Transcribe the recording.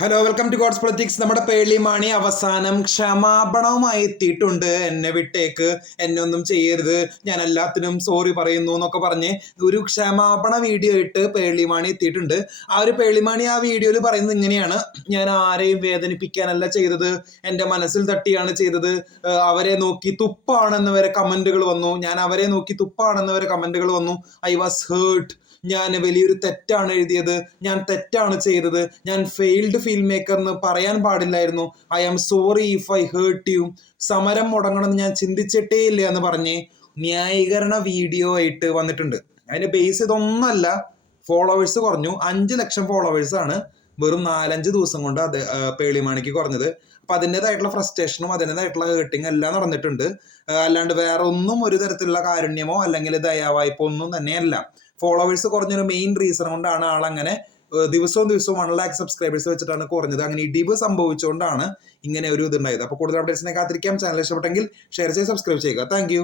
Hello, welcome to God's politics. നമ്മുടെ പേളിമാണി അവസാനം ക്ഷമാപണവുമായി എത്തിയിട്ടുണ്ട്. എന്നെ വിട്ടേക്ക്, എന്നെ ഒന്നും ചെയ്യരുത്, ഞാൻ എല്ലാത്തിനും സോറി പറയുന്നു എന്നൊക്കെ പറഞ്ഞ് ഒരു ക്ഷമാപണ വീഡിയോ ഇട്ട് പേളിമാണി എത്തിയിട്ടുണ്ട്. ആ ഒരു പേളിമാണി ആ വീഡിയോയിൽ പറയുന്നത് ഇങ്ങനെയാണ്: ഞാൻ ആരെയും വേദനിപ്പിക്കാനല്ല ചെയ്തത്, എൻ്റെ മനസ്സിൽ തട്ടിയാണ് ചെയ്തത്. അവരെ നോക്കി തുപ്പാണെന്ന് വരെ കമന്റുകൾ വന്നു. ഞാൻ അവരെ നോക്കി തുപ്പാണെന്ന് വരെ കമന്റുകൾ വന്നു. I was hurt. ഞാൻ വലിയൊരു തെറ്റാണ് എഴുതിയത്, ഞാൻ തെറ്റാണ് ചെയ്തത്, ഞാൻ ഫെയിൽഡ് ഫിൽം മേക്കർ എന്ന് പറയാൻ പാടില്ലായിരുന്നു. I am sorry if I hurt you. സമരം മുടങ്ങണമെന്ന് ഞാൻ ചിന്തിച്ചിട്ടേ ഇല്ല എന്ന് പറഞ്ഞ് ന്യായീകരണ വീഡിയോ ആയിട്ട് വന്നിട്ടുണ്ട്. അതിന്റെ ബേസ് ഇതൊന്നല്ല. ഫോളോവേഴ്സ് കുറഞ്ഞു, 5 ലക്ഷം ഫോളോവേഴ്സ് ആണ് വെറും 4-5 ദിവസം കൊണ്ട് അത് പേളിമാണിക്ക് കുറഞ്ഞത്. അപ്പൊ അതിൻ്റെതായിട്ടുള്ള ഫ്രസ്ട്രേഷനും അതിൻ്റെതായിട്ടുള്ള ഹേർട്ടിങ് എല്ലാം നടന്നിട്ടുണ്ട്. അല്ലാണ്ട് വേറെ ഒന്നും ഒരു തരത്തിലുള്ള കാരുണ്യമോ അല്ലെങ്കിൽ ദയാവായ്പോ ഒന്നും തന്നെയല്ല. ഫോളോവേഴ്സ് കുറഞ്ഞൊരു മെയിൻ റീസൺ കൊണ്ടാണ് ആളങ്ങനെ ദിവസവും 1 ലാക്ക് സബ്സ്ക്രൈബേഴ്സ് വെച്ചിട്ടാണ് കുറഞ്ഞത്. അങ്ങനെ ഇടിവ് സംഭവിച്ചുകൊണ്ടാണ് ഇങ്ങനെ ഒരു ഇതുണ്ടായത്. അപ്പോൾ കൂടുതൽ അപ്ഡേറ്റ്സിനെ കാത്തിരിക്കാം. ചാനൽ ഇഷ്ടപ്പെട്ടെങ്കിൽ ഷെയർ ചെയ്ത് സബ്സ്ക്രൈബ് ചെയ്യുക. താങ്ക്